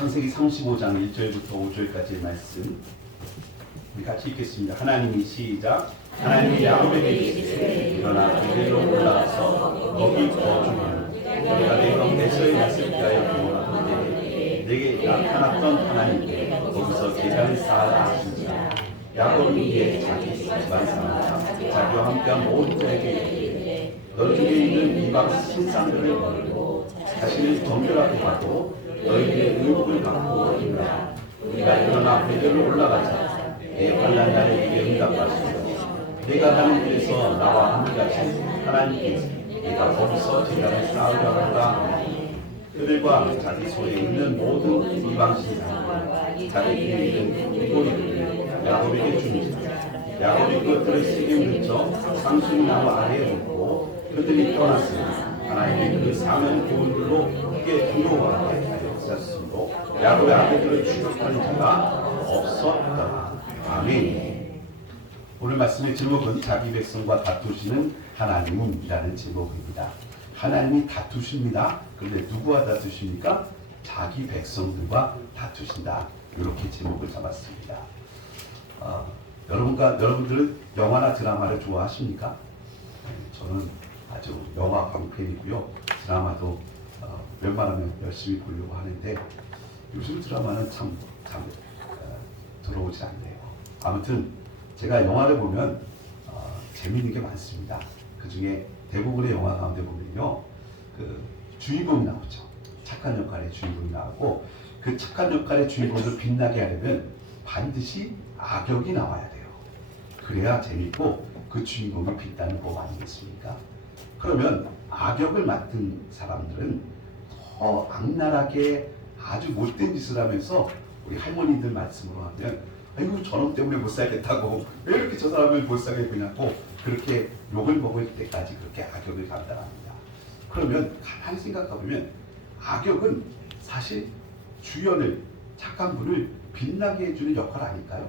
창세기 35장 1절부터 5절까지의 말씀 우리 같이 읽겠습니다. 하나님이 시작. 하나님이 야곱에게 이르시되 일어나 베델로 올라가서 거기 거주하라. 내가 내 형 에서의 맛을 피하여 구원하던데 내게 나타났던 하나님께 거기서 제단을 쌓아 하시니라. 야곱이 이에 자기 집안 사람과 자기와 함께한 모든 자에게 이르되 너희 중에 있는 이방 신상들을 버리고 자신을 정결하게 하고 너희들의 의복을 갖고 있노라. 우리가 일어나 베델로 올라가자. 내 환난 날에 우리의 응답하시고 내가 가는 길에서 나와 함께하신 하나님께서 내가 거기서 제단을 쌓으려 하노라. 그들과 자기 손에 있는 모든 이방 신상들 자기에게 있는 꼬리들을 야곱에게 줍니다. 야곱이 그것들을 세겜 근처 상수리 나무 아래에 놓고 그들이 떠났으니 하나님이 그 사면 고울들로 크게 두려워하게 하였으므로 야곱의 아들들을 추격하는 자가 없었더라. 아멘. 오늘 말씀의 제목은 자기 백성과 다투시는 하나님이라는 제목입니다. 하나님이 다투십니다. 그런데 누구와 다투십니까? 자기 백성들과 다투신다. 이렇게 제목을 잡았습니다. 여러분들은 영화나 드라마를 좋아하십니까? 저는 아주 영화 광팬이고요. 드라마도 웬만하면 열심히 보려고 하는데 요즘 드라마는 참 들어오지 않네요. 아무튼 제가 영화를 보면 재미있는 게 많습니다. 그 중에 대부분의 영화 가운데 보면요, 그 주인공이 나오죠. 착한 역할의 주인공이 나오고 그 착한 역할의 주인공을 빛나게 하려면 반드시 악역이 나와야 돼요. 그래야 재밌고 그 주인공이 빛나는 법 아니겠습니까? 그러면 악역을 맡은 사람들은 더 악랄하게 아주 못된 짓을 하면서 우리 할머니들 말씀으로 하면 아이고 저놈 때문에 못 살겠다고 왜 이렇게 저 사람을 못 살겠냐고 그렇게 욕을 먹을 때까지 그렇게 악역을 감당합니다. 그러면 가만히 생각해보면 악역은 사실 주연을 착한 분을 빛나게 해주는 역할 아닐까요?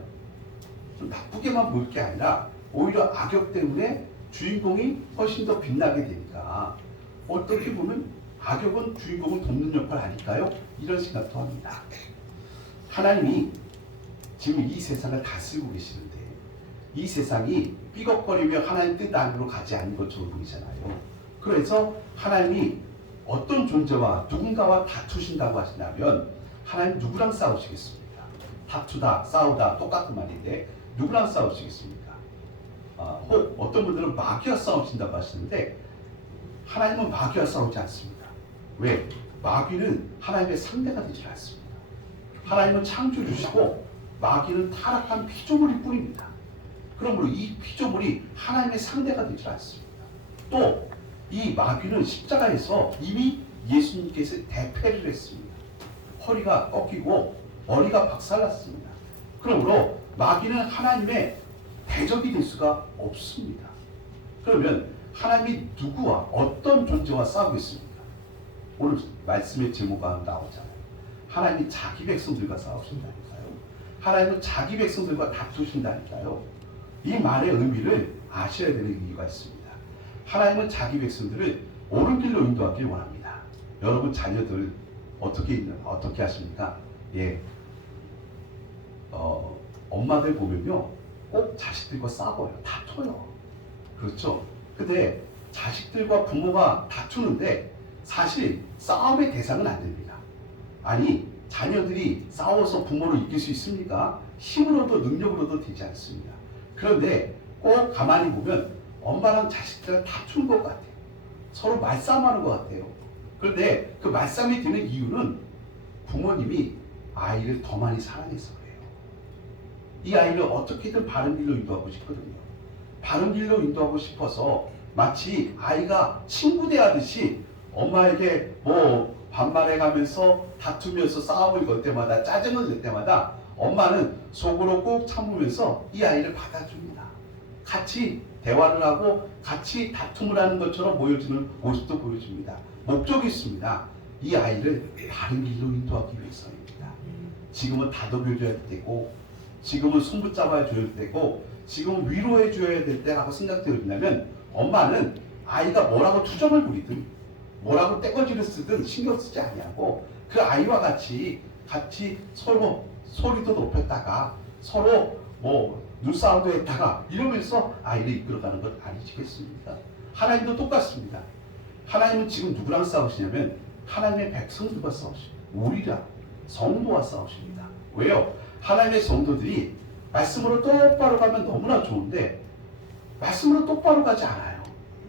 좀 나쁘게만 볼 게 아니라 오히려 악역 때문에 주인공이 훨씬 더 빛나게 되니까 어떻게 보면 악역은 주인공을 돕는 역할 아닐까요? 이런 생각도 합니다. 하나님이 지금 이 세상을 다스리고 계시는데 이 세상이 삐걱거리며 하나님 뜻 안으로 가지 않는 것처럼 보이잖아요. 그래서 하나님이 어떤 존재와 누군가와 다투신다고 하신다면 하나님 누구랑 싸우시겠습니까? 다투다, 싸우다 똑같은 말인데 누구랑 싸우시겠습니까? 혹 어떤 분들은 마귀와 싸우신다고 하시는데 하나님은 마귀와 싸우지 않습니다. 왜? 마귀는 하나님의 상대가 되지 않습니다. 하나님은 창조주시고 마귀는 타락한 피조물일 뿐입니다. 그러므로 이 피조물이 하나님의 상대가 되지 않습니다. 또 이 마귀는 십자가에서 이미 예수님께서 대패를 했습니다. 허리가 꺾이고 머리가 박살났습니다. 그러므로 마귀는 하나님의 대적이 될 수가 없습니다. 그러면 하나님이 누구와 어떤 존재와 싸우겠습니까? 오늘 말씀의 제목과 나오잖아요. 하나님이 자기 백성들과 싸우신다니까요. 하나님은 자기 백성들과 다투신다니까요. 이 말의 의미를 아셔야 되는 이유가 있습니다. 하나님은 자기 백성들을 옳은 길로 인도하길 원합니다. 여러분 자녀들 어떻게 하십니까? 예, 엄마들 보면요, 꼭 자식들과 싸워요. 다퉈요. 그렇죠? 근데 자식들과 부모가 다투는데 사실 싸움의 대상은 안 됩니다. 아니, 자녀들이 싸워서 부모를 이길 수 있습니까? 힘으로도 능력으로도 되지 않습니다. 그런데 꼭 가만히 보면 엄마랑 자식들은 다투는 것 같아요. 서로 말싸움하는 것 같아요. 그런데 그 말싸움이 되는 이유는 부모님이 아이를 더 많이 사랑해서 그래요. 이 아이를 어떻게든 바른 길로 인도하고 싶거든요. 바른 길로 인도하고 싶어서 마치 아이가 친구 대하듯이 엄마에게 뭐 반말해가면서 다투면서 싸움을 걸 때마다 짜증을 낼 때마다 엄마는 속으로 꼭 참으면서 이 아이를 받아줍니다. 같이 대화를 하고 같이 다툼을 하는 것처럼 보여주는 모습도 보여줍니다. 목적이 있습니다. 이 아이를 바른 길로 인도하기 위해서입니다. 지금은 다독여줘야 될 때고 지금은 손붙잡아줘야 될 때고 지금은 위로해줘야 될 때라고 생각되어진다면 엄마는 아이가 뭐라고 투정을 부리든 뭐라고 떼거지를 쓰든 신경 쓰지 아니하고 그 아이와 같이 서로 소리도 높였다가 서로 뭐 눈싸움도 했다가 이러면서 아이를 이끌어가는 것 아니시겠습니까? 하나님도 똑같습니다. 하나님은 지금 누구랑 싸우시냐면 하나님의 백성들과 싸우십니다. 우리랑 성도와 싸우십니다. 왜요? 하나님의 성도들이 말씀으로 똑바로 가면 너무나 좋은데 말씀으로 똑바로 가지 않아요.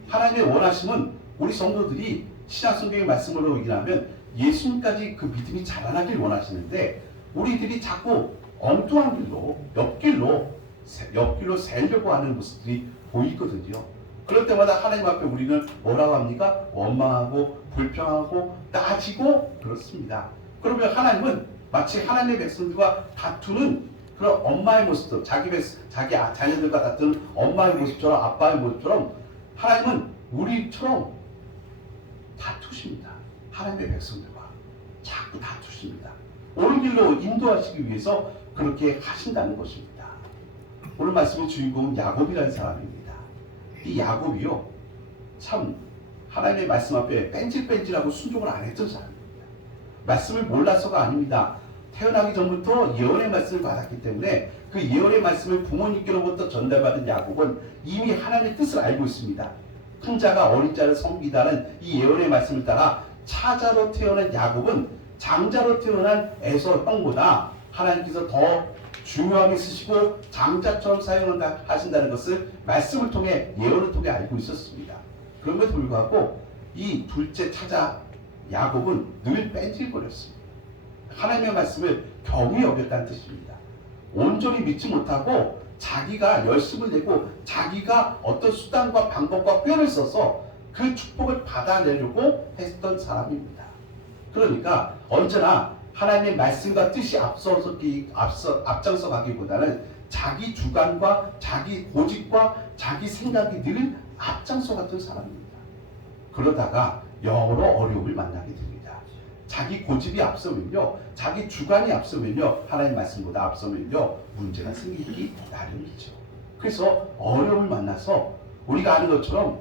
하나님의 원하심은 우리 성도들이 신약성경의 말씀으로 인하면 예수님까지 그 믿음이 자라나길 원하시는데 우리들이 자꾸 엉뚱한 길로 옆길로 새려고 하는 모습들이 보이거든요. 그럴 때마다 하나님 앞에 우리는 뭐라고 합니까? 원망하고 불평하고 따지고 그렇습니다. 그러면 하나님은 마치 하나님의 백성들과 다투는 그런 엄마의 모습도 자기 자녀들과 다투는 엄마의 모습처럼 아빠의 모습처럼 하나님은 우리처럼 다투십니다. 하나님의 백성들과 자꾸 다투십니다. 옳은 길로 인도하시기 위해서 그렇게 하신다는 것입니다. 오늘 말씀의 주인공은 야곱이라는 사람입니다. 이 야곱이요 참 하나님의 말씀 앞에 뺀질뺀질하고 순종을 안 했던 사람입니다. 말씀을 몰라서가 아닙니다. 태어나기 전부터 예언의 말씀을 받았기 때문에 그 예언의 말씀을 부모님께로부터 전달받은 야곱은 이미 하나님의 뜻을 알고 있습니다. 큰 자가 어린 자를 섬기다는 이 예언의 말씀을 따라 차자로 태어난 야곱은 장자로 태어난 에서 형보다 하나님께서 더 중요하게 쓰시고 장자처럼 사용하신다는 것을 말씀을 통해 예언을 통해 알고 있었습니다. 그럼에도 불구하고 이 둘째 차자 야곱은 늘 뺀질거렸습니다. 하나님의 말씀을 경히 여겼다는 뜻입니다. 온전히 믿지 못하고 자기가 열심을 내고 자기가 어떤 수단과 방법과 뼈를 써서 그 축복을 받아내려고 했던 사람입니다. 그러니까 언제나 하나님의 말씀과 뜻이 앞장서 가기보다는 자기 주관과 자기 고집과 자기 생각이 늘 앞장서 갔던 사람입니다. 그러다가 여러 어려움을 만나게 됩니다. 자기 고집이 앞서면요, 자기 주관이 앞서면요, 하나님 말씀보다 앞서면요, 문제가 생기기 나름이죠. 그래서 어려움을 만나서 우리가 아는 것처럼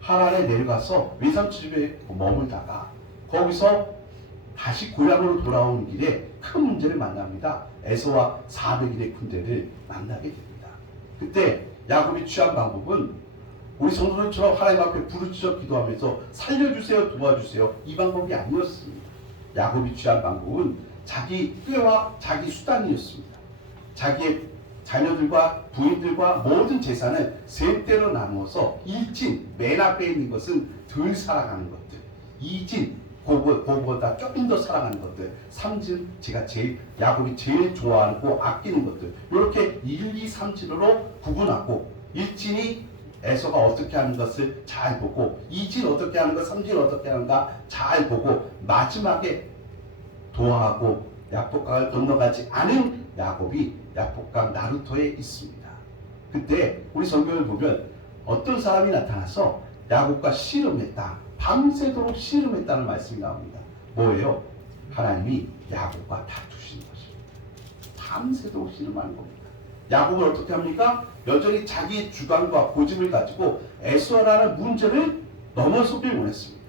하란에 내려가서 외삼집에 머물다가 거기서 다시 고향으로 돌아오는 길에 큰 문제를 만납니다. 에서와 400일의 군대를 만나게 됩니다. 그때 야곱이 취한 방법은 우리 성도들처럼 하나님 앞에 부르짖어 기도하면서 살려주세요, 도와주세요 이 방법이 아니었습니다. 야곱이 취한 방법은 자기 꾀와 자기 수단이었습니다. 자기의 자녀들과 부인들과 모든 재산을 세 대로 나누어서 일진, 맨 앞에 있는 것은 덜 살아가는 것들, 이진, 그거보다 조금 더 사랑하는 것들, 삼진, 야곱이 제일 좋아하고 아끼는 것들, 이렇게 1, 2, 3진으로 구분하고 일진이 에서가 어떻게 하는 것을 잘 보고, 이진 어떻게 하는 것, 삼진 어떻게 하는가 잘 보고, 마지막에 도하고 야복강을 건너가지 않은 야곱이 야복강 나루터에 있습니다. 그때 우리 성경을 보면 어떤 사람이 나타나서 야곱과 씨름했다, 밤새도록 씨름했다는 말씀이 나옵니다. 뭐예요? 하나님이 야곱과 다투시는 것입니다. 밤새도록 씨름하는 겁니다. 야곱은 어떻게 합니까? 여전히 자기 주관과 고집을 가지고 에서라는 문제를 넘어서길 원했습니다.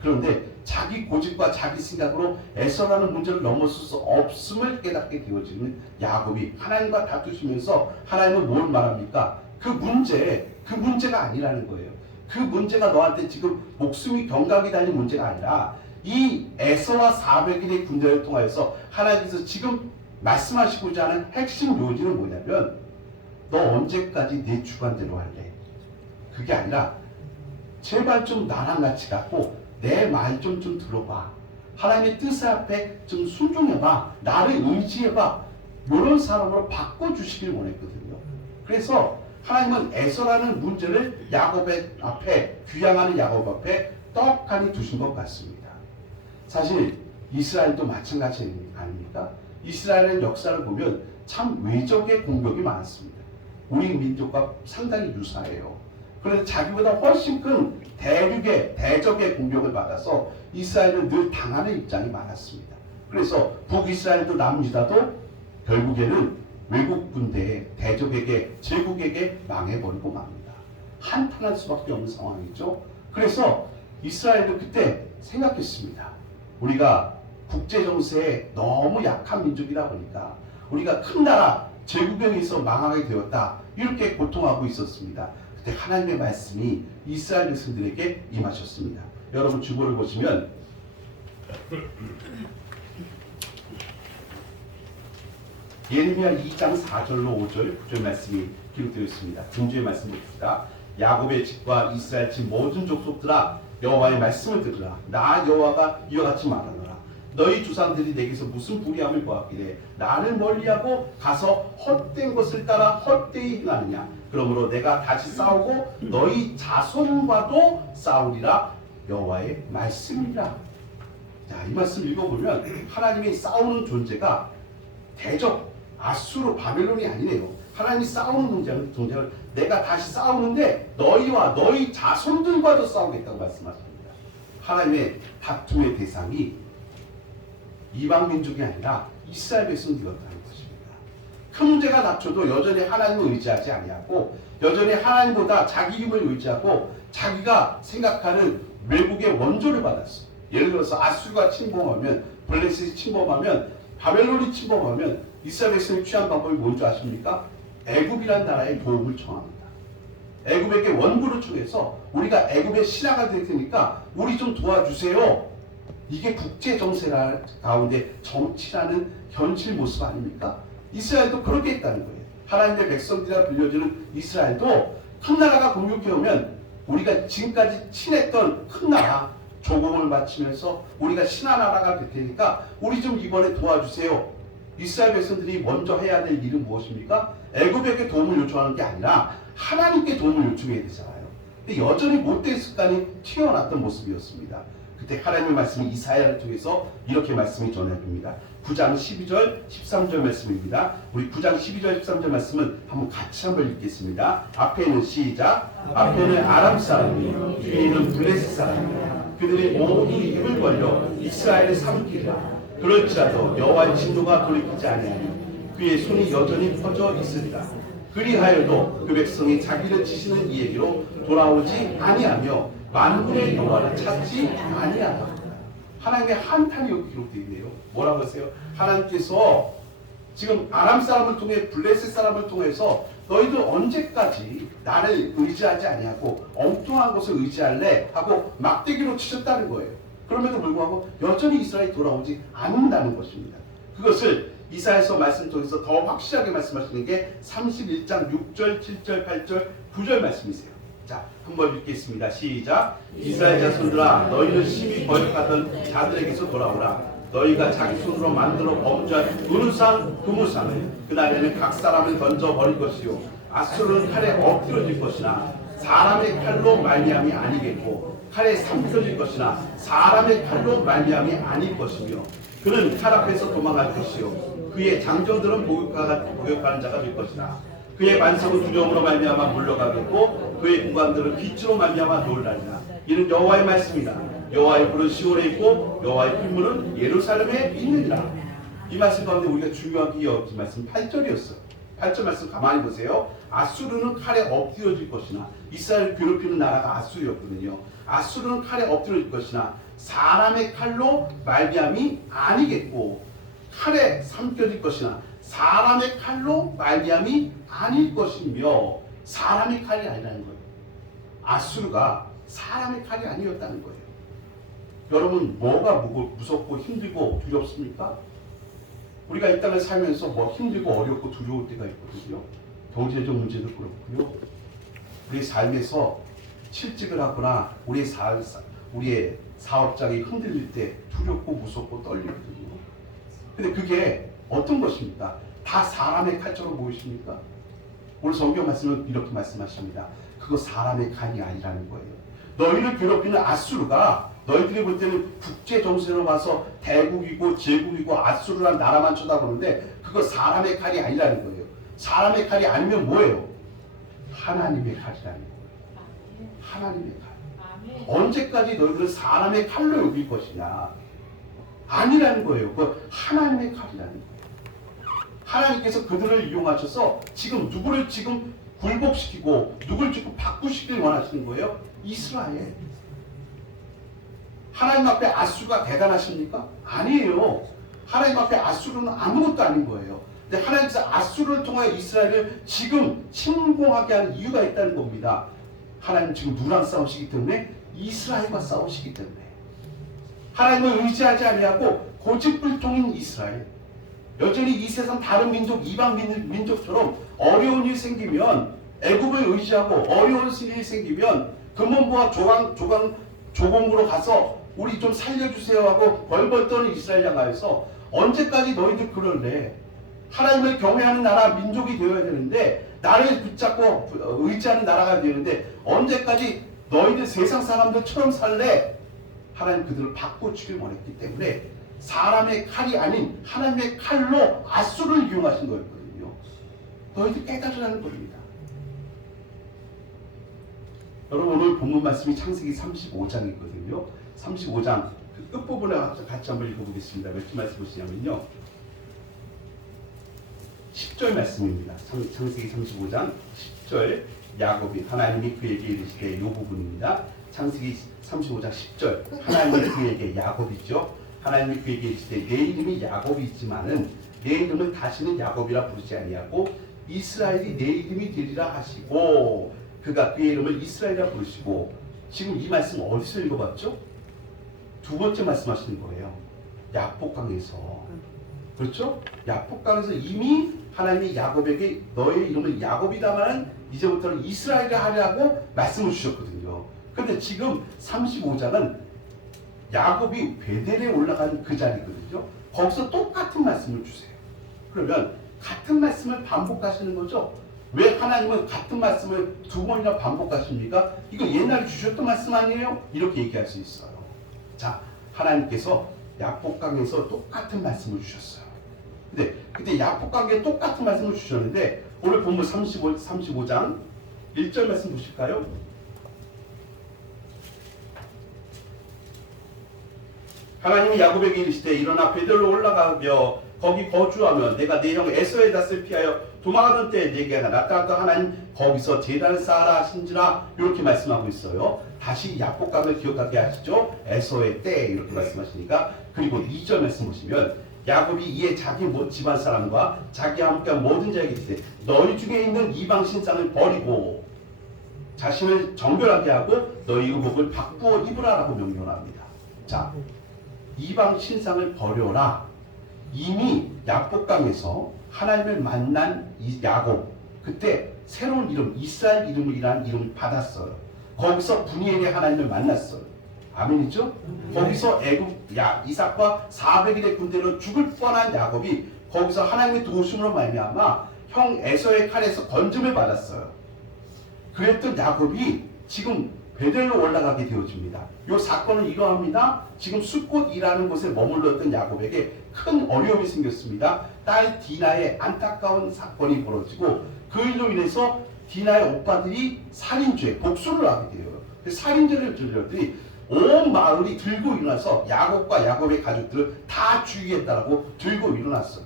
그런데 자기 고집과 자기 생각으로 에서라는 문제를 넘어설 수 없음을 깨닫게 되어지는 야곱이 하나님과 다투시면서 하나님은 뭘 말합니까? 그 문제가 아니라는 거예요. 그 문제가 너한테 지금 목숨이 경각이 달린 문제가 아니라 이 에서와 400일의 군대를 통하여서 하나님께서 지금 말씀하시고자 하는 핵심 요지는 뭐냐면 너 언제까지 내 주관대로 할래? 그게 아니라 제발 좀 나랑 같이 가고 내 말 좀 들어봐. 하나님의 뜻 앞에 좀 순종해봐. 나를 의지해봐. 이런 사람으로 바꿔주시길 원했거든요. 그래서 하나님은 에서라는 문제를 야곱의 앞에, 귀향하는 야곱 앞에 떡하니 두신 것 같습니다. 사실 이스라엘도 마찬가지 아닙니까? 이스라엘의 역사를 보면 참 외적의 공격이 많습니다. 우리 민족과 상당히 유사해요. 그런데 자기보다 훨씬 큰 대적의 공격을 받아서 이스라엘은 늘 당하는 입장이 많았습니다. 그래서 북이스라엘도 남유다도 결국에는 외국 군대에 대적에게 제국에게 망해버리고 맙니다. 한탄할 수밖에 없는 상황이죠. 그래서 이스라엘도 그때 생각했습니다. 우리가 국제 정세에 너무 약한 민족이다 보니까 우리가 큰 나라 제국에 의해서 망하게 되었다. 이렇게 고통하고 있었습니다. 그때 하나님의 말씀이 이스라엘 백성들에게 임하셨습니다. 여러분 주보를 보시면 예레미야 2장 4절로 5절 9절 말씀이 기록되어 있습니다. 중주의 말씀 봅시다. 야곱의 집과 이스라엘 집 모든 족속들아 여호와의 말씀을 들으라. 나 여호와가 이와 같이 말하노라. 너희 조상들이 내게서 무슨 불의함을 보았기에 나를 멀리하고 가서 헛된 것을 따라 헛되이 행하느냐. 그러므로 내가 다시 싸우고 너희 자손과도 싸우리라. 여호와의 말씀이라. 자, 이 말씀 읽어보면 하나님이 싸우는 존재가 대적 아수르 바벨론이 아니네요. 하나님이 싸우는 동작을 내가 다시 싸우는데 너희와 너희 자손들과도 싸우겠다고 말씀하십니다. 하나님의 다툼의 대상이 이방 민족이 아니라 이스라엘 백성들이었다는 것입니다. 큰 문제가 닥쳐도 여전히 하나님을 의지하지 아니하고 여전히 하나님보다 자기 힘을 의지하고 자기가 생각하는 외국의 원조를 받았어. 예를 들어서 아수르가 침범하면, 블레셋이 침범하면, 바벨론이 침범하면 이스라엘 백성이 취한 방법이 뭔지 아십니까? 애굽이란 나라의 도움을 청합니다. 애굽에게 원고를 청해서 우리가 애굽의 신하가 될 테니까 우리 좀 도와주세요. 이게 국제 정세 가운데 정치라는 현실 모습 아닙니까? 이스라엘도 그렇게 했다는 거예요. 하나님의 백성들이라 불려지는 이스라엘도 큰 나라가 공격해 오면 우리가 지금까지 친했던 큰 나라 조공을 바치면서 우리가 신한 나라가 될 테니까 우리 좀 이번에 도와주세요. 이스라엘 백성들이 먼저 해야 될 일은 무엇입니까? 애굽에게 도움을 요청하는 게 아니라 하나님께 도움을 요청해야 되잖아요. 근데 여전히 못된 습관이 튀어났던 모습이었습니다. 그때 하나님의 말씀이 이사야를 통해서 이렇게 말씀이 전해집니다. 9장 12절 13절 말씀입니다. 우리 9장 12절 13절 말씀은 같이 읽겠습니다. 앞에는 시작. 앞에는 아람 사람이 뒤에는 블레셋 사람이야. 그들이 모두 입을 벌려 이스라엘을 삼키리라. 그럴지라도 여호와의 진노가 돌이키지 아니하니 그의 손이 여전히 퍼져 있으리라. 그리하여도 그 백성이 자기를 치시는 이에게로 돌아오지 아니하며 만군의 여호와를 찾지 아니하라. 하나님의 한탄이 여기 기록되어 있네요. 뭐라고 하세요? 하나님께서 지금 아람 사람을 통해 블레셋 사람을 통해서 너희들 언제까지 나를 의지하지 아니하고 엉뚱한 것을 의지할래? 하고 막대기로 치셨다는 거예요. 그럼에도 불구하고 여전히 이스라엘이 돌아오지 않는다는 것입니다. 그것을 이사야서 말씀 통해서 더 확실하게 말씀하시는 게 31장 6절, 7절, 8절, 9절 말씀이세요. 자, 한번 읽겠습니다. 시작. 이스라엘 자손들아 너희는 심히 거역하던 자들에게서 돌아오라. 너희가 자기 손으로 만들어 범죄한 은우상, 금우상을 그날에는 각 사람을 던져 버릴 것이요 아수르는 칼에 엎드려질 것이나 사람의 칼로 말미암이 아니겠고 칼에 삼켜질 것이나 사람의 칼로 말미암이 아닐 것이며 그는 칼 앞에서 도망할 것이요 그의 장정들은 목욕하는 자가 될 것이나 그의 반석은 두려움으로 말미암아 물러가겠고 그의 구간들은 빛으로 말미암아 놀라리라. 이는 여호와의 말씀이다. 여호와의 불은 시온에 있고 여호와의 핏물은 예루살렘에 있느니라. 이 말씀 가운데 우리가 중요하게 여긴 말씀 8절이었어요. 8절 말씀 가만히 보세요. 아수르는 칼에 엎드려질 것이나 이스라엘을 괴롭히는 나라가 아수르였거든요. 아수르는 칼에 엎드려질 것이나 사람의 칼로 말미암이 아니겠고 칼에 삼켜질 것이나 사람의 칼로 말미암이 아닐 것이며 사람의 칼이 아니라는 거예요. 아수르가 사람의 칼이 아니었다는 거예요. 여러분 뭐가 무섭고 힘들고 두렵습니까? 우리가 이 땅을 살면서 뭐 힘들고 어렵고 두려울 때가 있거든요. 경제적 문제도 그렇고요. 우리 삶에서 실직을 하거나 우리의 사업장이 흔들릴 때 두렵고 무섭고 떨리거든요. 근데 그게 어떤 것입니까? 다 사람의 칼처럼 보이십니까? 오늘 성경 말씀은 이렇게 말씀하십니다. 그거 사람의 칼이 아니라는 거예요. 너희를 괴롭히는 아수르가 너희들이 볼 때는 국제 정세로 봐서 대국이고 제국이고 아수르란 나라만 쳐다보는데 그거 사람의 칼이 아니라는 거예요. 사람의 칼이 아니면 뭐예요? 하나님의 칼이라는 거예요. 하나님의 칼. 언제까지 너희들은 사람의 칼로 여길 것이냐? 아니라는 거예요. 그 하나님의 칼이라는 거예요. 하나님께서 그들을 이용하셔서 지금 누구를 지금 굴복시키고 누굴 지금 바꾸시길 원하시는 거예요? 이스라엘. 하나님 앞에 앗수가 대단하십니까? 아니에요. 하나님 앞에 앗수르는 아무것도 아닌 거예요. 근데 하나님께서 앗수르를 통하여 이스라엘을 지금 침공하게 하는 이유가 있다는 겁니다. 하나님 지금 누구랑 싸우시기 때문에? 이스라엘과 싸우시기 때문에. 하나님을 의지하지 아니하고 고집불통인 이스라엘. 여전히 이 세상 다른 민족, 이방 민족처럼 어려운 일 생기면 애굽을 의지하고 어려운 일이 생기면 금원부와 조공으로 가서 우리 좀 살려주세요 하고 벌벌 떠는 이스라엘 향하여서 언제까지 너희들 그럴래? 하나님을 경외하는 나라 민족이 되어야 되는데 나를 붙잡고 의지하는 나라가 되는데 언제까지 너희들 세상 사람들처럼 살래? 하나님 그들을 바꿔주길 원했기 때문에 사람의 칼이 아닌 하나님의 칼로 앗수를 이용하신 거였거든요. 너희들 깨달으라는 겁니다. 여러분 오늘 본문 말씀이 창세기 35장이거든요. 35장 그 끝부분에 같이 한번 읽어보겠습니다. 몇 말씀 보시냐면요. 10절 말씀입니다. 창세기 35장 10절 야곱이 하나님이 그에게 이르시되 이 부분입니다. 창세기 35장 10절 하나님이 그에게 야곱이죠. 하나님이 그에게 이르시되 내 이름이 야곱이지만은 내 이름을 다시는 야곱이라 부르지 아니하고 이스라엘이 내 이름이 되리라 하시고 그가 그의 이름을 이스라엘이라 부르시고 지금 이 말씀 어디서 읽어봤죠? 두 번째 말씀하시는 거예요. 야복강에서. 그렇죠? 야복강에서 이미 하나님이 야곱에게 너의 이름을 야곱이다마는 이제부터는 이스라엘이라 하려고 말씀을 주셨거든요. 그런데 지금 35장은 야곱이 베델에 올라간 그 자리거든요. 거기서 똑같은 말씀을 주세요. 그러면 같은 말씀을 반복하시는 거죠. 왜 하나님은 같은 말씀을 두 번이나 반복하십니까? 이거 옛날에 주셨던 말씀 아니에요? 이렇게 얘기할 수 있어요. 자, 하나님께서 야복강에서 똑같은 말씀을 주셨어요. 근데 그때 야복강에 똑같은 말씀을 주셨는데 오늘 본문 35장 1절 말씀 보실까요? 하나님이 야곱에게 이르시되 일어나 베델로 올라가며 거기 거주하며 내가 내 형 에서의 낯을 피하여 도망하던 때에 내게 나타났던 하나님 거기서 제단을 쌓아라 하신지라 이렇게 말씀하고 있어요. 다시 야복강을 기억하게 하시죠. 에서의 때 이렇게 말씀하시니까 그리고 2절 말씀 보시면 야곱이 이에 자기 집안 사람과 자기와 함께한 모든 자에게 이르시되 너희 중에 있는 이방 신상을 버리고 자신을 정결하게 하고 너희 의복을 바꾸어 입으라라고 명령합니다. 자, 이방 신상을 버려라. 이미 야복강에서 하나님을 만난 이 야곱 그때 새로운 이름 이스라엘 이름이라는 이름을 받았어요. 거기서 분이엘의 하나님을 만났어요. 아멘이죠? 거기서 이삭과 400일의 군대로 죽을 뻔한 야곱이 거기서 하나님의 도우심으로 말미암아 형 에서의 칼에서 건짐을 받았어요. 그랬던 야곱이 지금 베델로 올라가게 되어집니다. 이 사건은 이러합니다. 지금 숫곳이라는 곳에 머물렀던 야곱에게 큰 어려움이 생겼습니다. 딸 디나의 안타까운 사건이 벌어지고 그 일로 인해서 디나의 오빠들이 살인죄, 복수를 하게 돼요. 살인죄를 저질렀더니 온 마을이 들고 일어나서 야곱과 야곱의 가족들을 다 죽이겠다라고 들고 일어났어요.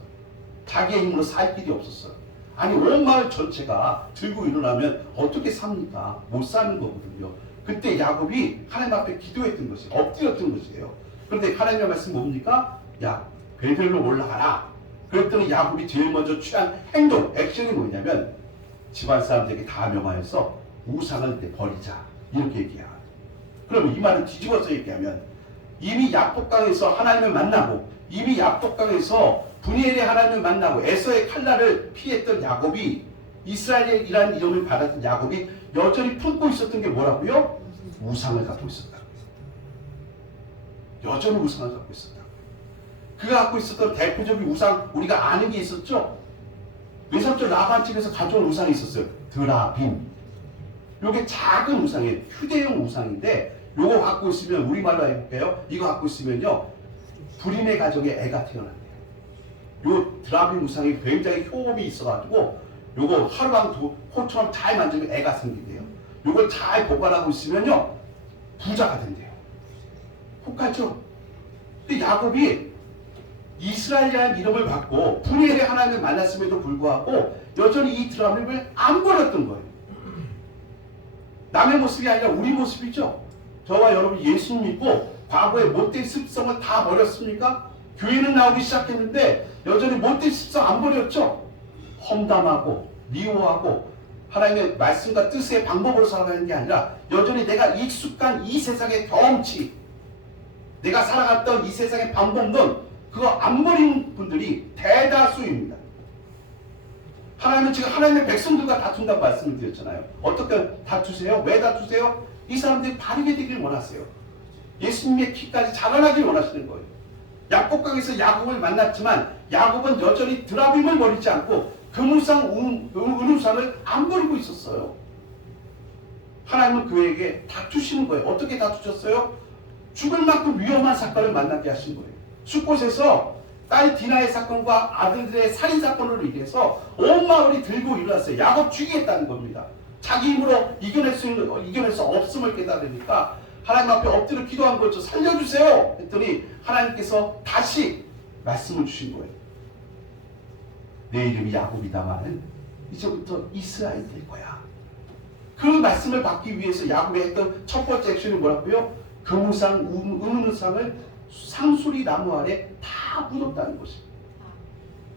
자기의 힘으로 살 길이 없었어요. 아니 온 마을 전체가 들고 일어나면 어떻게 삽니까? 못 사는 거거든요. 그때 야곱이 하나님 앞에 기도했던 것이에요. 엎드렸던 것이에요. 그런데 하나님의 말씀 뭡니까? 야 베델로 올라가라. 그랬더니 야곱이 제일 먼저 취한 행동, 액션이 뭐냐면 집안 사람들에게 다 명하여서 우상을 버리자 이렇게 얘기해요. 그럼 이 말을 뒤집어서 얘기하면 이미 야복강에서 하나님을 만나고 이미 야복강에서 분이엘의 하나님을 만나고 에서의 칼날을 피했던 야곱이 이스라엘이라는 이름을 받았던 야곱이 여전히 품고 있었던 게 뭐라고요? 우상을 갖고 있었다. 여전히 우상을 갖고 있었다. 그가 갖고 있었던 대표적인 우상 우리가 아는 게 있었죠? 외삼촌 라반 집에서 가져온 우상이 있었어요. 드라빔. 요게 작은 우상이에요. 휴대용 우상인데 요거 갖고 있으면 우리말로 해볼게요. 이거 갖고 있으면요 불임의 가정에 애가 태어난대요. 요 드라빔 우상이 굉장히 효험이 있어가지고 요거 하루랑 호처럼 잘 만지면 애가 생긴대요. 요걸 잘 보관하고 있으면요 부자가 된대요. 혹하죠? 근데 야곱이 이스라엘이라는 이름을 받고 분이엘의 하나님을 만났음에도 불구하고 여전히 이 드라빔을 안 버렸던 거예요. 남의 모습이 아니라 우리 모습이죠. 저와 여러분 예수 믿고 과거의 못된 습성을 다 버렸습니까? 교회는 나오기 시작했는데 여전히 못된 습성 안 버렸죠? 험담하고 미워하고 하나님의 말씀과 뜻의 방법으로 살아가는 게 아니라 여전히 내가 익숙한 이 세상의 경험치, 내가 살아갔던 이 세상의 방법론, 그거 안 버린 분들이 대다수입니다. 하나님은 지금 하나님의 백성들과 다툰다고 말씀을 드렸잖아요. 어떻게 다투세요? 왜 다투세요? 이 사람들이 바르게 되길 원하세요. 예수님의 피까지 자라나길 원하시는 거예요. 야곱강에서 야곱을 만났지만 야곱은 여전히 드라빔을 버리지 않고 금우상, 은우상을 안 버리고 있었어요. 하나님은 그에게 다투시는 거예요. 어떻게 다투셨어요? 죽을 만큼 위험한 사건을 만나게 하신 거예요. 숫곳에서 딸 디나의 사건과 아들들의 살인 사건으로 인해서 온 마을이 들고 일어났어요. 야곱 죽이겠다는 겁니다. 자기 힘으로 이겨낼 수 없음을 깨달으니까 하나님 앞에 엎드려 기도한 거죠. 살려주세요 했더니 하나님께서 다시 말씀을 주신 거예요. 내 이름이 야곱이다마는 이제부터 이스라엘이 될 거야. 그 말씀을 받기 위해서 야곱이 했던 첫 번째 액션이 뭐라고요? 금우상, 은우상을 상수리 나무 아래 다 묻었다는 것입니다.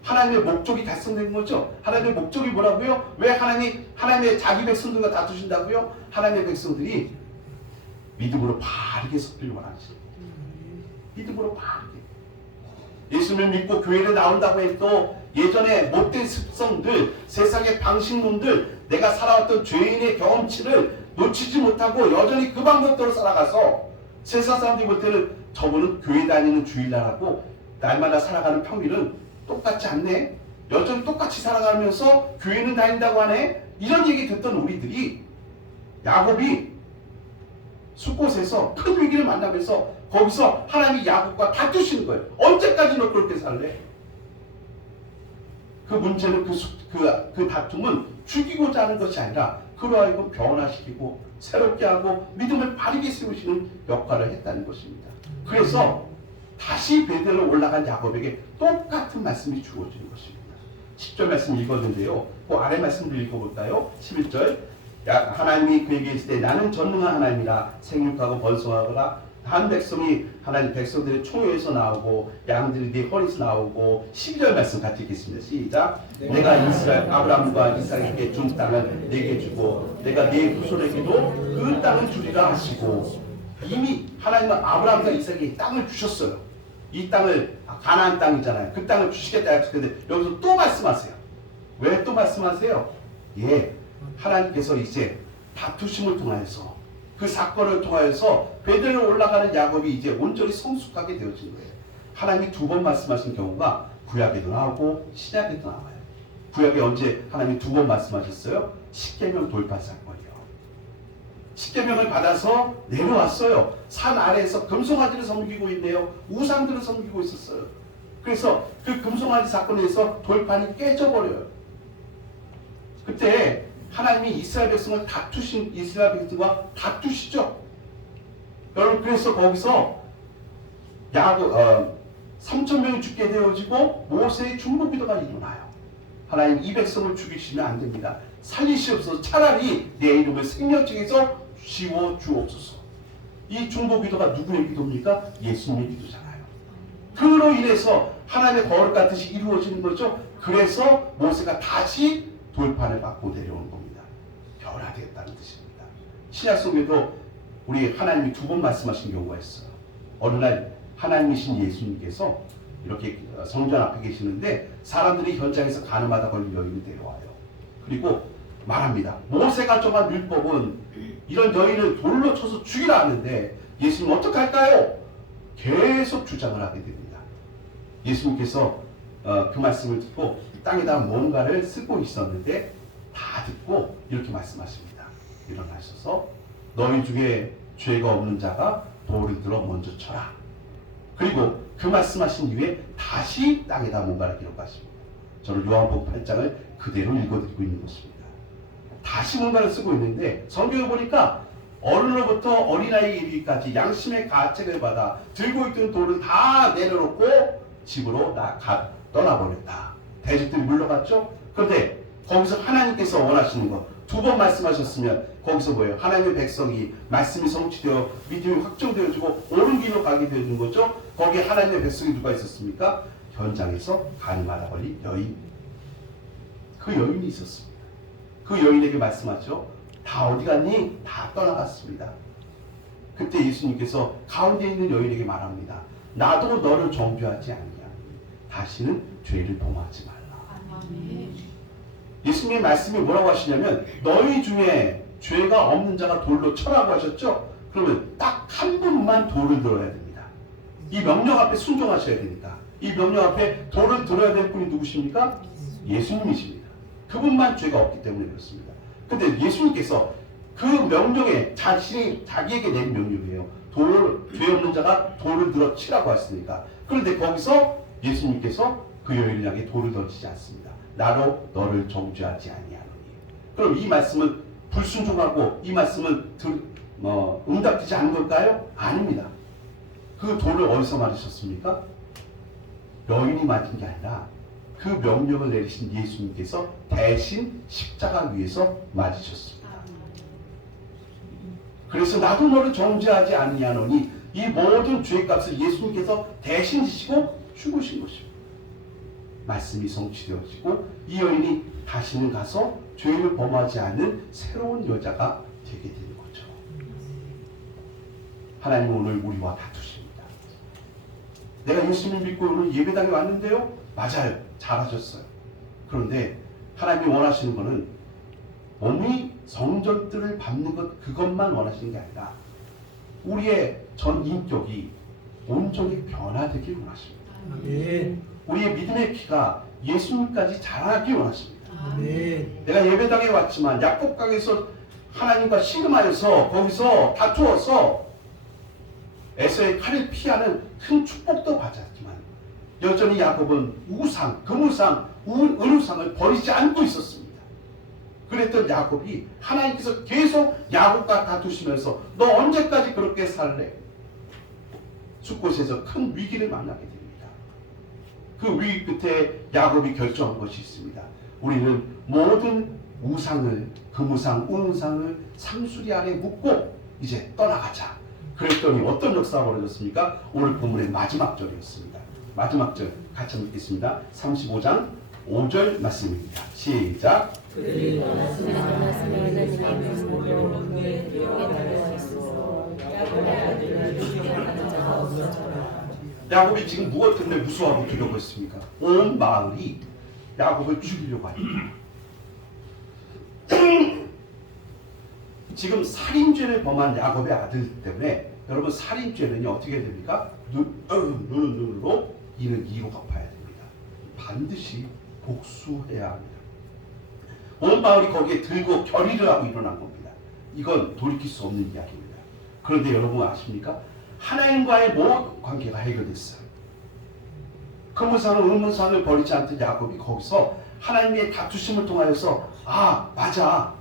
하나님의 목적이 달성된 거죠. 하나님의 목적이 뭐라고요? 왜 하나님의 자기 백성들과 다투신다고요? 하나님의 백성들이 믿음으로 바르게 섰길 원하지. 믿음으로 바르게. 예수님을 믿고 교회를 나온다고 해도 예전에 못된 습성들, 세상의 방식론들, 내가 살아왔던 죄인의 경험치를 놓치지 못하고 여전히 그 방법대로 살아가서 세상 사람들이 볼 때는 저분은 교회 다니는 주일날하고 날마다 살아가는 평일은 똑같지 않네? 여전히 똑같이 살아가면서 교회는 다닌다고 하네? 이런 얘기 듣던 우리들이 야곱이 숫곳에서 큰 위기를 만나면서 거기서 하나님이 야곱과 다투시는 거예요. 언제까지 너 그렇게 살래? 그 문제는 그 다툼은 죽이고자 하는 것이 아니라 그로 하여금 변화시키고 새롭게 하고 믿음을 바르게 세우시는 역할을 했다는 것입니다. 그래서 다시 베델로 올라간 야곱에게 똑같은 말씀이 주어지는 것입니다. 10절 말씀 읽었는데요. 그 아래 말씀도 읽어볼까요? 11절 하나님이 그에게 있을 때 나는 전능한 하나님이라 생육하고 번성하거라. 한 백성이 하나님 백성들의 총회에서 나오고 양들이 네 허리에서 나오고 12절 말씀 같이 읽겠습니다. 시작. 내가 이스라엘 아브라함과 이삭에게 준 땅을 내게 주고 내가 네 후손에게도 그 땅을 주리라 하시고 이미 하나님은 아브라함과 이삭에게 땅을 주셨어요. 이 땅을 가나안 땅이잖아요. 그 땅을 주시겠다 약속했는데 여기서 또 말씀하세요. 왜 또 말씀하세요? 예, 하나님께서 이제 다투심을 통하여서 그 사건을 통하여서 베델로 올라가는 야곱이 이제 온전히 성숙하게 되어진 거예요. 하나님이 두 번 말씀하신 경우가 구약에도 나오고 신약에도 나와요. 구약에 언제 하나님이 두 번 말씀하셨어요? 십계명 돌파 사건이요. 십계명을 받아서 내려왔어요. 산 아래에서 금송아지를 섬기고 있네요. 우상들을 섬기고 있었어요. 그래서 그 금송아지 사건에서 돌판이 깨져버려요. 그때 하나님이 이스라엘 백성을 이스라엘 백성과 다투시죠. 여러분 그래서 거기서 3,000명이 죽게 되어지고 모세의 중보기도가 일어나요. 하나님 이 백성을 죽이시면 안 됩니다. 살리시옵소서. 차라리 내 이름을 생명책에서 지워 주옵소서. 이 중보기도가 누구의 기도입니까? 예수님의 기도잖아요. 그로 인해서 하나님의 거룩 같듯이 이루어지는 거죠. 그래서 모세가 다시 돌판을 받고 내려오는 겁니다. 변화되었다는 뜻입니다. 신약 속에도 우리 하나님이 두 번 말씀하신 경우가 있어요. 어느 날 하나님이신 예수님께서 이렇게 성전 앞에 계시는데 사람들이 현장에서 가늠하다 걸린 여인을 데려와요. 그리고 말합니다. 모세가 정한 율법은 이런 여인을 돌로 쳐서 죽이라 하는데 예수님은 어떡할까요? 계속 주장을 하게 됩니다. 예수님께서 그 말씀을 듣고 땅에다 뭔가를 쓰고 있었는데 다 듣고 이렇게 말씀하십니다. 일어나셔서 너희 중에 죄가 없는 자가 돌을 들어 먼저 쳐라. 그리고 그 말씀하신 이후에 다시 땅에다 뭔가를 기록하십니다. 저는 요한복음 8장을 그대로 읽어드리고 있는 것입니다. 다시 뭔가를 쓰고 있는데 성경을 보니까 어른으로부터 어린아이 이르기까지 양심의 가책을 받아 들고 있던 돌을 다 내려놓고 집으로 떠나버렸다. 대적들이 물러갔죠. 그런데 거기서 하나님께서 원하시는 것 두 번 말씀하셨으면 거기서 뭐예요? 하나님의 백성이 말씀이 성취되어 믿음이 확정되어지고 옳은 길로 가게 되는 거죠. 거기에 하나님의 백성이 누가 있었습니까? 현장에서 가늠하다 걸린 여인. 그 여인이 있었습니다. 그 여인에게 말씀하죠. 다 어디 갔니? 다 떠나갔습니다. 그때 예수님께서 가운데 있는 여인에게 말합니다. 나도 너를 정죄하지 않냐. 다시는 죄를 범하지 말라. 예수님의 말씀이 뭐라고 하시냐면 너희 중에 죄가 없는 자가 돌로 쳐라고 하셨죠. 그러면 딱 한 분만 돌을 들어야 됩니다. 이 명령 앞에 순종하셔야 됩니다. 이 명령 앞에 돌을 들어야 될 분이 누구십니까? 예수님이십니다. 그분만 죄가 없기 때문에 그렇습니다. 근데 예수님께서 그 명령에 자기에게 낸 명령이에요. 죄 없는 자가 돌을 들어 치라고 하시니까. 그런데 거기서 예수님께서 그 여인을 향해 돌을 던지지 않습니다. 나로 너를 정죄하지 아니하노니. 그럼 이 말씀은 불순종하고 이 말씀은 응답되지 않은 걸까요? 아닙니다. 그 돌을 어디서 맞으셨습니까? 여인이 맞은 게 아니라 그 명령을 내리신 예수님께서 대신 십자가 위에서 맞으셨습니다. 그래서 나도 너를 정죄하지 아니하노니 이 모든 죄값을 예수님께서 대신 지시고 죽으신 것입니다. 말씀이 성취되어지고 이 여인이 다시는 가서 죄를 범하지 않는 새로운 여자가 되게 되는 거죠. 하나님은 오늘 우리와 다투십니다. 내가 예수님을 믿고 오늘 예배당에 왔는데요. 맞아요. 잘하셨어요. 그런데 하나님이 원하시는 것은 몸이 성전들을 밟는 것 그것만 원하시는 게 아니라 우리의 전 인격이 온전히 변화되길 원하십니다. 아멘. 우리의 믿음의 피가 예수님까지 자라기 원하십니다. 아멘. 내가 예배당에 왔지만 약복강에서 하나님과 씨름하여서 거기서 다투어서 에서의 칼을 피하는 큰 축복도 받았지만 여전히 야곱은 우상, 금우상, 은우상을 버리지 않고 있었습니다. 그랬던 야곱이 하나님께서 계속 야곱과 다투시면서 너 언제까지 그렇게 살래? 숫곳에서 큰 위기를 만나게 됩니다. 그 위기 끝에 야곱이 결정한 것이 있습니다. 우리는 모든 우상을, 금우상, 은우상을 상수리 아래 묶고 이제 떠나가자. 그랬더니 어떤 역사가 벌어졌습니까? 오늘 본문의 마지막 절이었습니다. 마지막 절 같이 읽겠습니다. 35장 5절 말씀입니다. 시작. 그들이 원하시는 말씀을 야곱의 아들을 죽여가는 자가 없어져라. 야곱이 지금 무엇 때문에 무서워하고 두려워했습니까? 온 마을이 야곱을 죽이려고 합니다. 지금 살인죄를 범한 야곱의 아들 때문에 여러분 살인죄는 어떻게 됩니까? 눈으로 이는 이로 갚아야 됩니다. 반드시 복수해야 합니다. 온 마을이 거기에 들고 결의를 하고 일어난 겁니다. 이건 돌이킬 수 없는 이야기입니다. 그런데 여러분 아십니까? 하나님과의 모든 관계가 해결됐어요. 금은상을 은문상을 버리지 않던 야곱이 거기서 하나님의 다투심을 통하여서 맞아.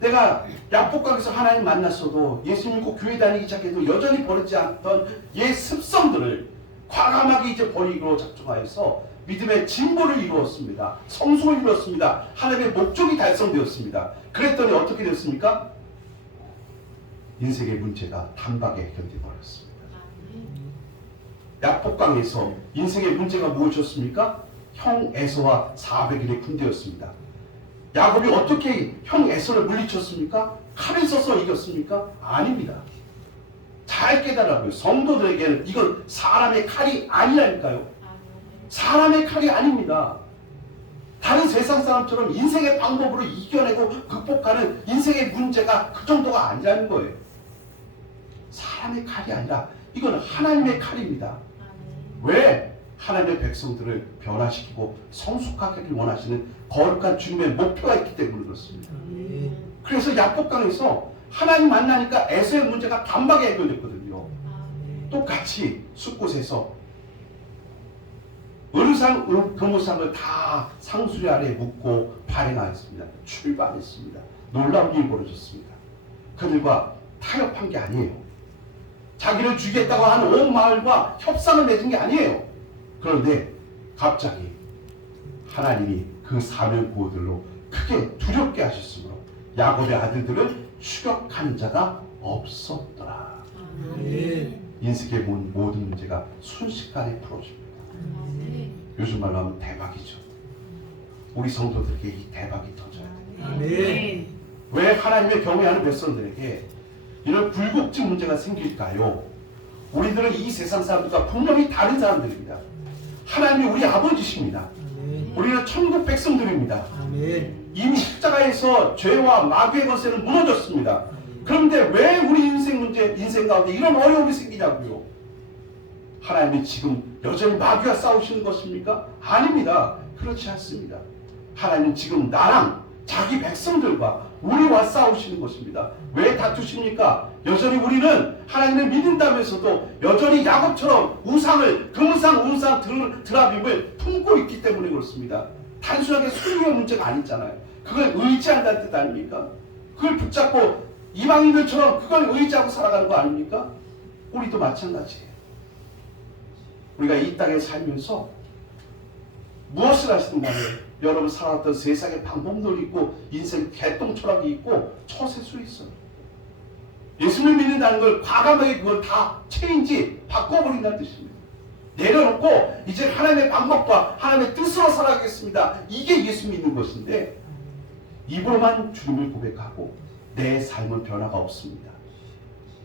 내가 약복강에서 하나님 만났어도 예수 믿고 교회 다니기 시작해도 여전히 버리지 않던 옛 습성들을 과감하게 이제 버리기로 작정하여서 믿음의 진보를 이루었습니다. 성숙을 이루었습니다. 하나님의 목적이 달성되었습니다. 그랬더니 어떻게 됐습니까? 인생의 문제가 단박에 해결되어 버렸습니다. 약복강에서 인생의 문제가 무엇이었습니까? 형 에서와 400일의 군대였습니다. 야곱이 어떻게 형 에서를 물리쳤습니까? 칼을 써서 이겼습니까? 아닙니다. 잘 깨달아고요. 성도들에게는 이건 사람의 칼이 아니라니까요. 사람의 칼이 아닙니다. 다른 세상 사람처럼 인생의 방법으로 이겨내고 극복하는 인생의 문제가 그 정도가 아니라는 거예요. 사람의 칼이 아니라 이건 하나님의 칼입니다. 왜? 하나님의 백성들을 변화시키고 성숙하게 하길 원하시는 거룩한 주님의 목표가 있기 때문에 그렇습니다. 그래서 약복강에서 하나님 만나니까 에서의 문제가 단박에 해결됐거든요. 똑같이 숫곳에서 은우상, 금우상을 다 상수리 아래에 묶고 발행하였습니다. 출발했습니다. 놀라운 일이 벌어졌습니다. 그들과 타협한 게 아니에요. 자기를 죽이겠다고 하는 온 마을과 협상을 맺은 게 아니에요. 그런데 갑자기 하나님이 그 사명 구호들로 크게 두렵게 하셨으므로 야곱의 아들들을 추격하는 자가 없었더라. 아멘. 인생의 모든 문제가 순식간에 풀어집니다. 요즘 말로 하면 대박이죠. 우리 성도들에게 이 대박이 터져야 돼요. 아멘. 왜 하나님의 경외하는 백성들에게 이런 굴곡진 문제가 생길까요? 우리들은 이 세상 사람들과 분명히 다른 사람들입니다. 하나님이 우리 아버지십니다. 아멘. 우리는 천국 백성들입니다. 아멘. 이미 십자가에서 죄와 마귀의 권세는 무너졌습니다. 그런데 왜 우리 인생 가운데 이런 어려움이 생기냐고요? 하나님이 지금 여전히 마귀와 싸우시는 것입니까? 아닙니다. 그렇지 않습니다. 하나님은 지금 나랑 자기 백성들과 우리와 싸우시는 것입니다. 왜 다투십니까? 여전히 우리는 하나님을 믿는다면서도 여전히 야곱처럼 우상을 금우상 드라빔을 품고 있기 때문에 그렇습니다. 단순하게 수용의 문제가 아니잖아요. 그걸 의지한다는 뜻 아닙니까? 그걸 붙잡고 이방인들처럼 그걸 의지하고 살아가는 거 아닙니까? 우리도 마찬가지예요. 우리가 이 땅에 살면서 무엇을 하시든 간에 여러분 살아왔던 세상의 방법론이 있고 인생 개똥 철학이 있고 처세 수 있어요. 예수를 믿는다는 걸 과감하게 그걸 다 체인지 바꿔버린다는 뜻입니다. 내려놓고 이제 하나님의 방법과 하나님의 뜻으로 살아가겠습니다. 이게 예수 믿는 것인데 입으로만 주님을 고백하고 내 삶은 변화가 없습니다.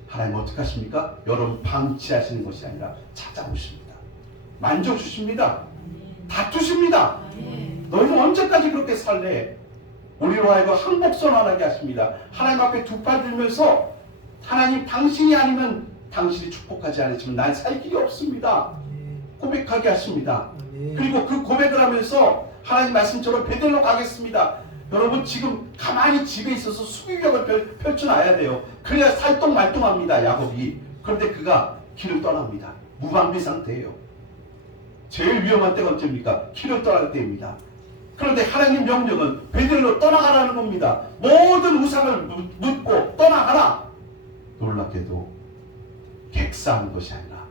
하나님 어떻게 하십니까? 여러분 방치하시는 것이 아니라 찾아오십니다. 만져주십니다. 다투십니다. 너희는 언제까지 그렇게 살래? 우리로 하여금 항복선언하게 하십니다. 하나님 앞에 두 팔 들면서 하나님 당신이 아니면 당신이 축복하지 않으시면 난 살 길이 없습니다. 고백하게 하십니다. 그리고 그 고백을 하면서 하나님 말씀처럼 베델로 가겠습니다. 여러분 지금 가만히 집에 있어서 수비벽을 펼쳐놔야 돼요. 그래야 살똥말똥합니다. 야곱이. 그런데 그가 길을 떠납니다. 무방비 상태예요. 제일 위험한 때가 언제입니까? 길을 떠날 때입니다. 그런데 하나님 명령은 베델로 떠나가라는 겁니다. 모든 우상을 묻고 떠나가라. 놀랍게도 객사한 것이 아니라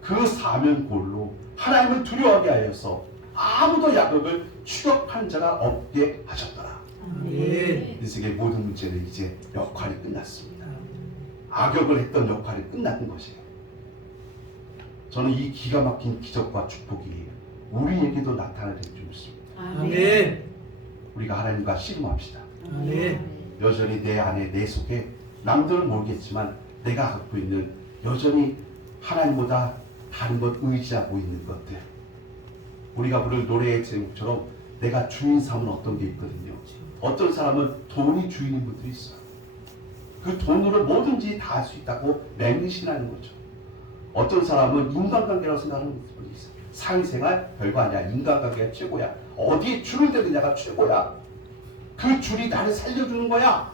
그 사면골로 하나님을 두려워하게 하여서 아무도 야곱을 추격한 자가 없게 하셨더라. 아멘. 인생의 모든 문제는 이제 역할이 끝났습니다. 악역을 했던 역할이 끝난 것이에요. 저는 이 기가 막힌 기적과 축복이 우리에게도 나타날 줄 믿습니다. 아멘. 우리가 하나님과 씨름합시다. 아멘. 여전히 내 안에 내 속에 남들은 모르겠지만 내가 갖고 있는 여전히 하나님보다 다른 것 의지하고 있는 것들, 우리가 부를 노래의 제목처럼 내가 주인 삼은 어떤 게 있거든요. 어떤 사람은 돈이 주인인 분들이 있어요. 그 돈으로 뭐든지 다 할 수 있다고 맹신하는 거죠. 어떤 사람은 인간관계라고 생각하는 분이 있어요. 사회생활 별거 아니야. 인간관계가 최고야. 어디에 줄을 대느냐가 최고야. 그 줄이 나를 살려주는 거야.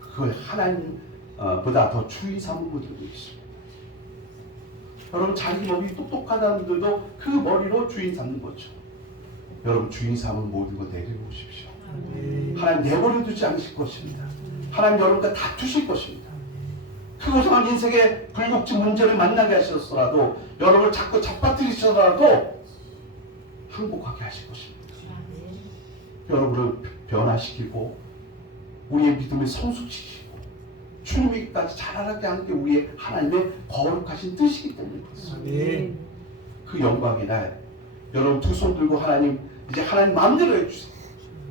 그걸 하나님보다 더 주인 삼은 분들도 있습니다. 여러분 자기 머리 똑똑하다는 분들도 그 머리로 주인 삼는 거죠. 여러분 주인 삼은 모든 거 내려놓으십시오. 하나님 내버려 두지 않으실 것입니다. 하나님 여러분과 다투실 것입니다. 그것만 인생의 불국진 문제를 만나게 하셨더라도 여러분을 자꾸 잡아뜨리시더라도 항복하게 하실 것입니다. 여러분을 변화시키고 우리의 믿음을 성숙시키고 주님에게까지 자라나게 하는 게 우리의 하나님의 거룩하신 뜻이기 때문에 그렇습니다. 그 영광의 날 여러분 두 손 들고 하나님 이제 하나님 마음대로 해주세요.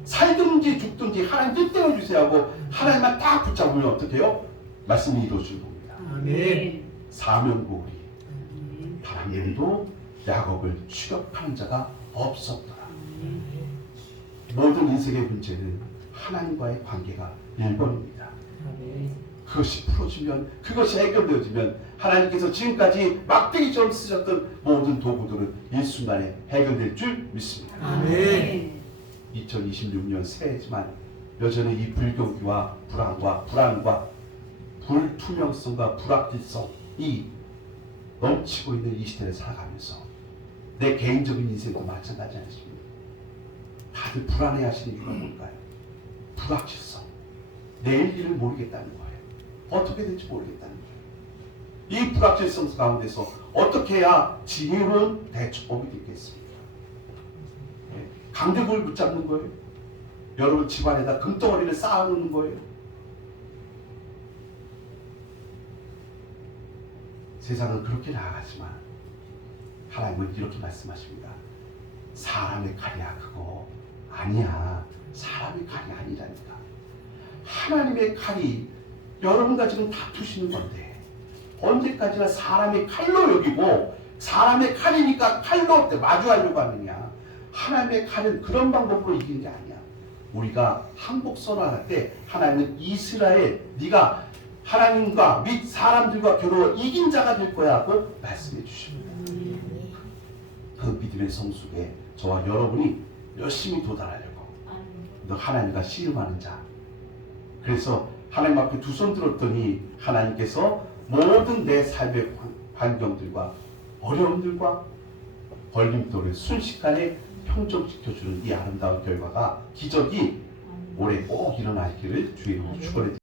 살든지 죽든지 하나님 뜻대로 해주세요 하고 하나님만 딱 붙잡으면 어떻게 해요? 말씀이 이루어지는 겁니다. 아멘. 사명고리 하나님도 야곱을 추격하는 자가 없었더라. 모든 인생의 문제는 하나님과의 관계가 1번입니다. 그것이 풀어지면, 그것이 해결되어지면 하나님께서 지금까지 막대기처럼 쓰셨던 모든 도구들은 일순간에 해결될 줄 믿습니다. 아멘. 2026년 새해지만 여전히 이 불경기와 불안과 불투명성과 불확실성이 넘치고 있는 이 시대를 살아가면서 내 개인적인 인생도 마찬가지 아니십니까? 다들 불안해하시는 이유가 뭘까요? 불확실성. 내일 일을 모르겠다는 거예요. 어떻게 될지 모르겠다는 거예요. 이 불확실성 가운데서 어떻게 해야 지혜로운 대처법이 되겠습니까? 강대국을 붙잡는 거예요. 여러분 집안에다 금덩어리를 쌓아놓는 거예요. 세상은 그렇게 나아가지만 하나님은 이렇게 말씀하십니다. 사람의 칼이야 그거 아니야. 사람의 칼이 아니라니까. 하나님의 칼이 여러분과 지금 다투시는 건데 언제까지나 사람의 칼로 여기고 사람의 칼이니까 칼로 마주하려고 하느냐. 하나님의 칼은 그런 방법으로 이기는 게 아니야. 우리가 항복 선언할 때 하나님은 이스라엘 네가 하나님과 및 사람들과 겨루어 이긴 자가 될 거야 하고 말씀해 주십니다. 그 믿음의 성숙에 저와 여러분이 열심히 도달하려고 너 하나님과 씨름하는 자. 그래서 하나님 앞에 두 손 들었더니 하나님께서 모든 내 삶의 환경들과 어려움들과 걸림돌을 순식간에 평정시켜주는 이 아름다운 결과가 기적이 올해 꼭 일어나기를 주의 이름으로 축원해 드립니다.